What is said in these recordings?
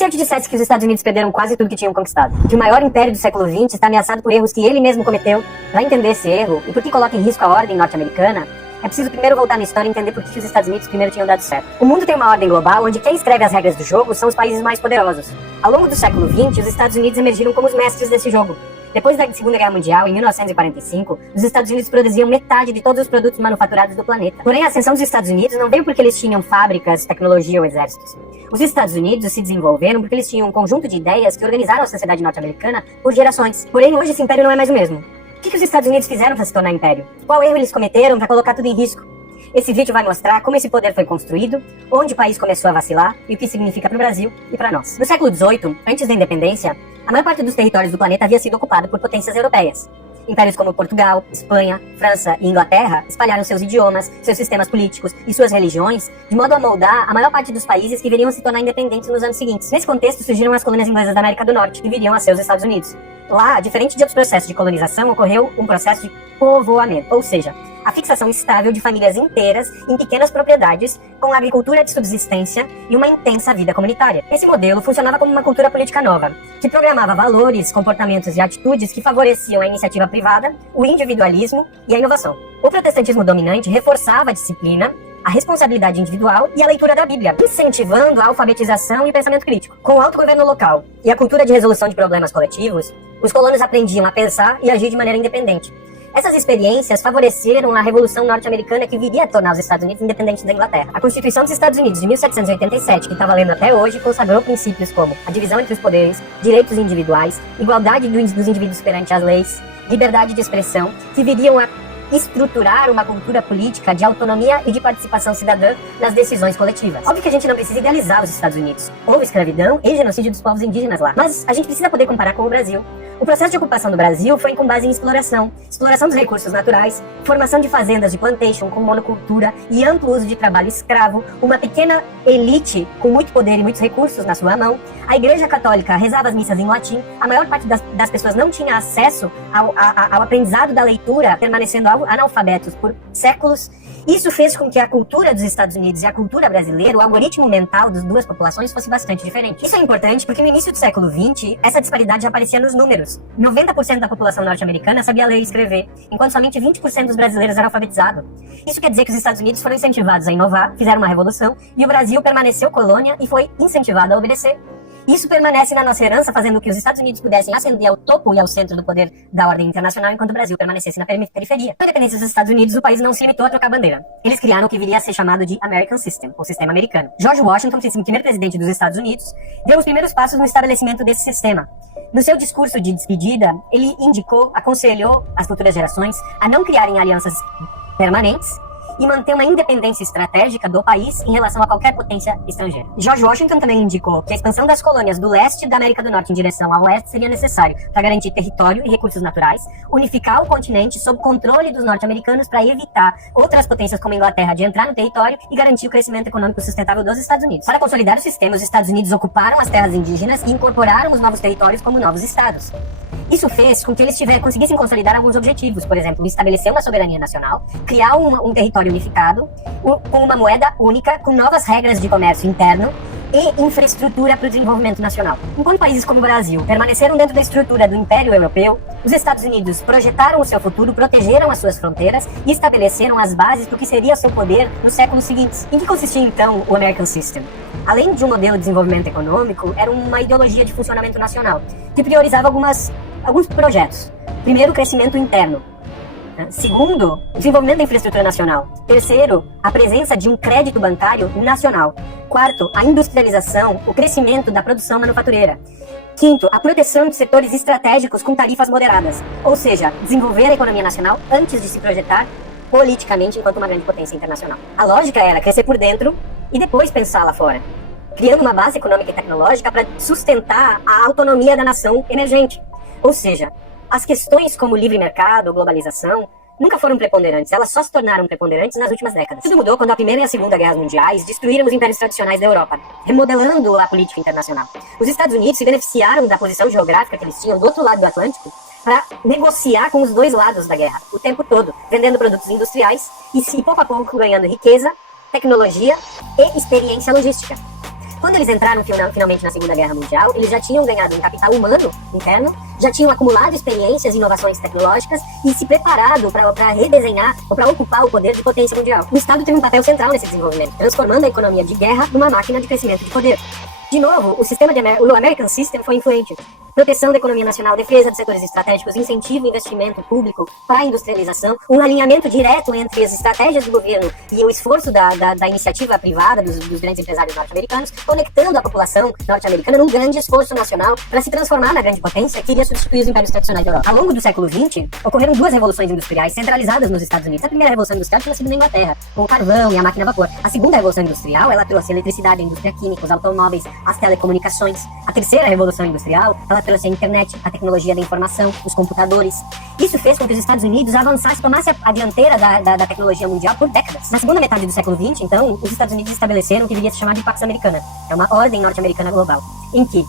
se eu te dissesse que os Estados Unidos perderam quase tudo que tinham conquistado? Que o maior império do século XX está ameaçado por erros que ele mesmo cometeu? Para entender esse erro e por que coloca em risco a ordem norte-americana, é preciso primeiro voltar na história e entender por que os Estados Unidos primeiro tinham dado certo. O mundo tem uma ordem global onde quem escreve as regras do jogo são os países mais poderosos. Ao longo do século XX, os Estados Unidos emergiram como os mestres desse jogo. Depois da Segunda Guerra Mundial, em 1945, os Estados Unidos produziam metade de todos os produtos manufaturados do planeta. Porém, a ascensão dos Estados Unidos não veio porque eles tinham fábricas, tecnologia ou exércitos. Os Estados Unidos se desenvolveram porque eles tinham um conjunto de ideias que organizaram a sociedade norte-americana por gerações. Porém, hoje esse império não é mais o mesmo. O que os Estados Unidos fizeram para se tornar império? Qual erro eles cometeram para colocar tudo em risco? Esse vídeo vai mostrar como esse poder foi construído, onde o país começou a vacilar e o que significa para o Brasil e para nós. No século XVIII, antes da independência, a maior parte dos territórios do planeta havia sido ocupado por potências europeias. Impérios como Portugal, Espanha, França e Inglaterra espalharam seus idiomas, seus sistemas políticos e suas religiões de modo a moldar a maior parte dos países que viriam a se tornar independentes nos anos seguintes. Nesse contexto surgiram as colônias inglesas da América do Norte, que viriam a ser os Estados Unidos. Lá, diferente de outros processos de colonização, ocorreu um processo de povoamento, ou seja, a fixação estável de famílias inteiras em pequenas propriedades, com agricultura de subsistência e uma intensa vida comunitária. Esse modelo funcionava como uma cultura política nova, que programava valores, comportamentos e atitudes que favoreciam a iniciativa privada, o individualismo e a inovação. O protestantismo dominante reforçava a disciplina, a responsabilidade individual e a leitura da Bíblia, incentivando a alfabetização e o pensamento crítico. Com o autogoverno local e a cultura de resolução de problemas coletivos, os colonos aprendiam a pensar e agir de maneira independente. Essas experiências favoreceram a Revolução Norte-Americana que viria a tornar os Estados Unidos independentes da Inglaterra. A Constituição dos Estados Unidos de 1787, que está valendo até hoje, consagrou princípios como a divisão entre os poderes, direitos individuais, igualdade dos indivíduos perante as leis, liberdade de expressão, que viriam a estruturar uma cultura política de autonomia e de participação cidadã nas decisões coletivas. Óbvio que a gente não precisa idealizar os Estados Unidos. Houve escravidão e genocídio dos povos indígenas lá. Mas a gente precisa poder comparar com o Brasil. O processo de ocupação do Brasil foi com base em exploração dos recursos naturais, formação de fazendas de plantation com monocultura e amplo uso de trabalho escravo, uma pequena elite com muito poder e muitos recursos na sua mão. A Igreja Católica rezava as missas em latim, a maior parte das pessoas não tinha acesso ao aprendizado da leitura, permanecendo analfabetos por séculos. Isso fez com que a cultura dos Estados Unidos e a cultura brasileira, o algoritmo mental das duas populações, fosse bastante diferente. Isso é importante porque no início do século XX, essa disparidade já aparecia nos números. 90% da população norte-americana sabia ler e escrever, enquanto somente 20% dos brasileiros eram alfabetizados. Isso quer dizer que os Estados Unidos foram incentivados a inovar, fizeram uma revolução, e o Brasil permaneceu colônia e foi incentivado a obedecer. Isso permanece na nossa herança, fazendo com que os Estados Unidos pudessem ascender ao topo e ao centro do poder da ordem internacional, enquanto o Brasil permanecesse na periferia. Com a independência dos Estados Unidos, o país não se limitou a trocar bandeira. Eles criaram o que viria a ser chamado de American System, ou sistema americano. George Washington, o primeiro presidente dos Estados Unidos, deu os primeiros passos no estabelecimento desse sistema. No seu discurso de despedida, ele aconselhou as futuras gerações a não criarem alianças permanentes e manter uma independência estratégica do país em relação a qualquer potência estrangeira. George Washington também indicou que a expansão das colônias do leste da América do Norte em direção ao oeste seria necessário para garantir território e recursos naturais, unificar o continente sob controle dos norte-americanos para evitar outras potências como a Inglaterra de entrar no território e garantir o crescimento econômico sustentável dos Estados Unidos. Para consolidar o sistema, os Estados Unidos ocuparam as terras indígenas e incorporaram os novos territórios como novos estados. Isso fez com que eles conseguissem consolidar alguns objetivos, por exemplo, estabelecer uma soberania nacional, criar um território unificado, com uma moeda única, com novas regras de comércio interno e infraestrutura para o desenvolvimento nacional. Enquanto países como o Brasil permaneceram dentro da estrutura do Império Europeu, os Estados Unidos projetaram o seu futuro, protegeram as suas fronteiras e estabeleceram as bases para o que seria seu poder nos séculos seguintes. Em que consistia então o American System? Além de um modelo de desenvolvimento econômico, era uma ideologia de funcionamento nacional, que priorizava alguns projetos. Primeiro, o crescimento interno. Segundo, o desenvolvimento da infraestrutura nacional. Terceiro, a presença de um crédito bancário nacional. Quarto, a industrialização, o crescimento da produção manufatureira. Quinto, a proteção de setores estratégicos com tarifas moderadas. Ou seja, desenvolver a economia nacional antes de se projetar politicamente enquanto uma grande potência internacional. A lógica era crescer por dentro e depois pensar lá fora, criando uma base econômica e tecnológica para sustentar a autonomia da nação emergente. Ou seja, as questões como livre mercado, globalização, nunca foram preponderantes, elas só se tornaram preponderantes nas últimas décadas. Tudo mudou quando a Primeira e a Segunda Guerras Mundiais destruíram os impérios tradicionais da Europa, remodelando a política internacional. Os Estados Unidos se beneficiaram da posição geográfica que eles tinham do outro lado do Atlântico para negociar com os dois lados da guerra, o tempo todo, vendendo produtos industriais e pouco a pouco ganhando riqueza, tecnologia e experiência logística. Quando eles entraram finalmente na Segunda Guerra Mundial, eles já tinham ganhado um capital humano interno, já tinham acumulado experiências e inovações tecnológicas e se preparado para redesenhar ou para ocupar o poder de potência mundial. O Estado teve um papel central nesse desenvolvimento, transformando a economia de guerra numa máquina de crescimento de poder. De novo, o American System foi influente. Proteção da economia nacional, defesa de setores estratégicos, incentivo ao investimento público para a industrialização, um alinhamento direto entre as estratégias do governo e o esforço da iniciativa privada, dos grandes empresários norte-americanos, conectando a população norte-americana num grande esforço nacional para se transformar na grande potência que iria substituir os impérios tradicionais da Europa. Ao longo do século XX, ocorreram duas revoluções industriais centralizadas nos Estados Unidos. A primeira revolução industrial tinha sido na Inglaterra, com o carvão e a máquina a vapor. A segunda revolução industrial, ela trouxe a eletricidade, a indústria química, os automóveis, as telecomunicações. A terceira revolução industrial, ela trouxe a internet, a tecnologia da informação, os computadores. Isso fez com que os Estados Unidos avançassem, tomassem a dianteira da tecnologia mundial por décadas. Na segunda metade do século XX, então, os Estados Unidos estabeleceram o que viria a se chamar de Pax Americana, é uma ordem norte-americana global, em que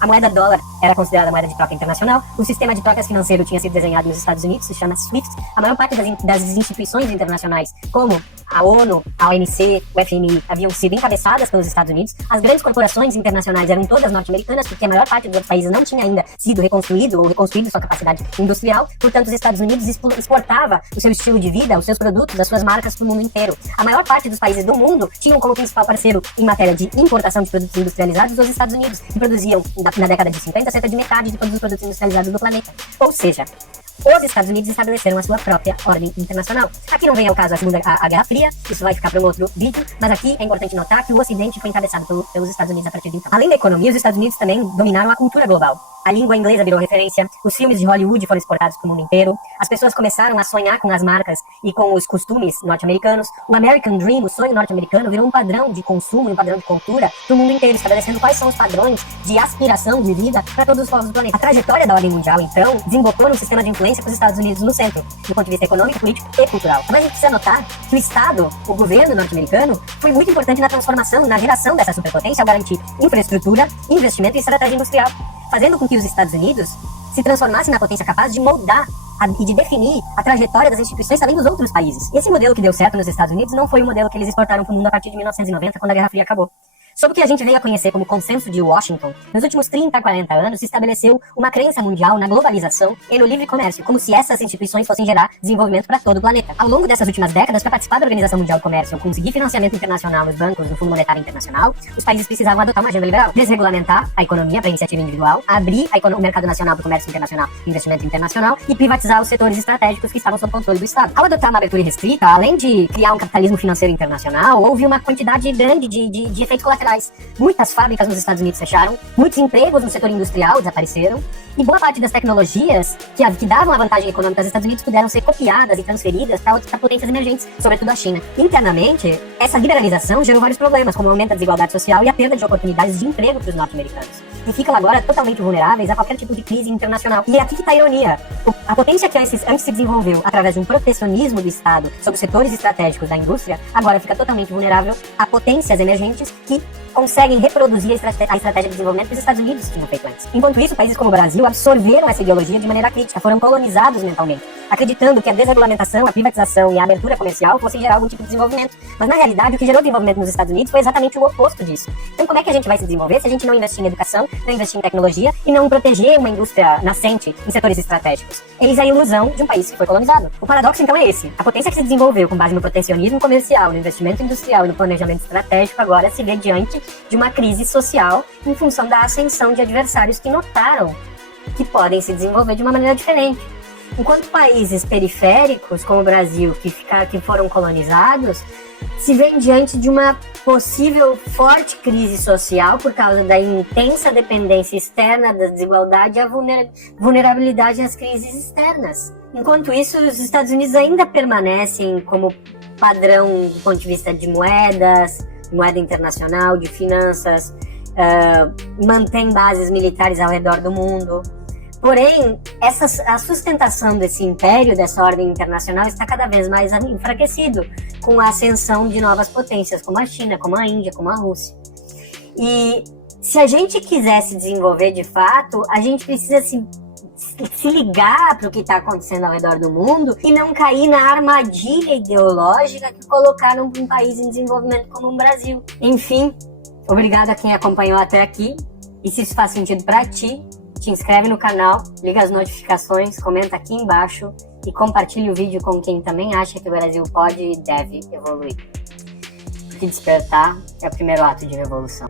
a moeda dólar era considerada moeda de troca internacional, o sistema de trocas financeiro tinha sido desenhado nos Estados Unidos, se chama SWIFT. A maior parte das instituições internacionais, como a ONU, a OMC, o FMI, haviam sido encabeçadas pelos Estados Unidos. As grandes corporações internacionais eram todas norte-americanas, porque a maior parte dos países não tinha ainda sido reconstruído ou reconstruído sua capacidade industrial. Portanto, os Estados Unidos exportava o seu estilo de vida, os seus produtos, as suas marcas para o mundo inteiro. A maior parte dos países do mundo tinham como principal parceiro em matéria de importação de produtos industrializados os Estados Unidos, que produziam, na década de 50, cerca de metade de todos os produtos industrializados do planeta. Ou seja, os Estados Unidos estabeleceram a sua própria ordem internacional. Aqui não vem ao caso a Guerra Fria, isso vai ficar para um outro vídeo, mas aqui é importante notar que o Ocidente foi encabeçado pelos Estados Unidos a partir de então. Além da economia, os Estados Unidos também dominaram a cultura global. A língua inglesa virou referência, os filmes de Hollywood foram exportados para o mundo inteiro, as pessoas começaram a sonhar com as marcas e com os costumes norte-americanos. O American Dream, o sonho norte-americano, virou um padrão de consumo e um padrão de cultura para o mundo inteiro, estabelecendo quais são os padrões de aspiração de vida para todos os povos do planeta. A trajetória da ordem mundial, então, desembocou num sistema de influência com os Estados Unidos no centro, do ponto de vista econômico, político e cultural. Mas a gente precisa notar que o Estado, o governo norte-americano, foi muito importante na transformação, na geração dessa superpotência, ao garantir infraestrutura, investimento e estratégia industrial, fazendo com que os Estados Unidos se transformassem na potência capaz de moldar e de definir a trajetória das instituições além dos outros países. Esse modelo que deu certo nos Estados Unidos não foi o modelo que eles exportaram para o mundo a partir de 1990, quando a Guerra Fria acabou. Sob o que a gente veio a conhecer como Consenso de Washington, nos últimos 30 a 40 anos se estabeleceu uma crença mundial na globalização e no livre comércio, como se essas instituições fossem gerar desenvolvimento para todo o planeta. Ao longo dessas últimas décadas, para participar da Organização Mundial do Comércio ou conseguir financiamento internacional nos bancos do Fundo Monetário Internacional, os países precisavam adotar uma agenda liberal, desregulamentar a economia para iniciativa individual, abrir o mercado nacional para o comércio internacional e investimento internacional e privatizar os setores estratégicos que estavam sob controle do Estado. Ao adotar uma abertura restrita, além de criar um capitalismo financeiro internacional, houve uma quantidade grande de efeitos colaterais. Muitas fábricas nos Estados Unidos fecharam, muitos empregos no setor industrial desapareceram, e boa parte das tecnologias que davam a vantagem econômica aos Estados Unidos puderam ser copiadas e transferidas para potências emergentes, sobretudo a China. Internamente, essa liberalização gerou vários problemas, como o aumento da desigualdade social e a perda de oportunidades de emprego para os norte-americanos, e ficam agora totalmente vulneráveis a qualquer tipo de crise internacional. E é aqui que está a ironia. A potência que antes se desenvolveu através de um protecionismo do Estado sobre os setores estratégicos da indústria, agora fica totalmente vulnerável a potências emergentes que conseguem reproduzir a estratégia de desenvolvimento que os Estados Unidos tinham feito antes. Enquanto isso, países como o Brasil absorveram essa ideologia de maneira crítica, foram colonizados mentalmente, acreditando que a desregulamentação, a privatização e a abertura comercial fossem gerar algum tipo de desenvolvimento. Mas, na realidade, o que gerou desenvolvimento nos Estados Unidos foi exatamente o oposto disso. Então, como é que a gente vai se desenvolver se a gente não investir em educação, não investir em tecnologia e não proteger uma indústria nascente em setores estratégicos? Eis a ilusão de um país que foi colonizado. O paradoxo, então, é esse. A potência que se desenvolveu com base no protecionismo comercial, no investimento industrial e no planejamento estratégico agora se vê diante de uma crise social em função da ascensão de adversários que notaram que podem se desenvolver de uma maneira diferente. Enquanto países periféricos, como o Brasil, que foram colonizados, se veem diante de uma possível forte crise social por causa da intensa dependência externa da desigualdade e a vulnerabilidade às crises externas. Enquanto isso, os Estados Unidos ainda permanecem como padrão do ponto de vista de moeda internacional, de finanças, mantém bases militares ao redor do mundo. Porém, a sustentação desse império, dessa ordem internacional, está cada vez mais enfraquecido com a ascensão de novas potências, como a China, como a Índia, como a Rússia. E se a gente quiser se desenvolver de fato, a gente precisa se ligar para o que está acontecendo ao redor do mundo e não cair na armadilha ideológica que colocaram um país em desenvolvimento como o Brasil. Enfim, Obrigado a quem acompanhou até aqui. E se isso faz sentido pra ti, te inscreve no canal, liga as notificações, comenta aqui embaixo e compartilha o vídeo com quem também acha que o Brasil pode e deve evoluir. Porque despertar é o primeiro ato de revolução.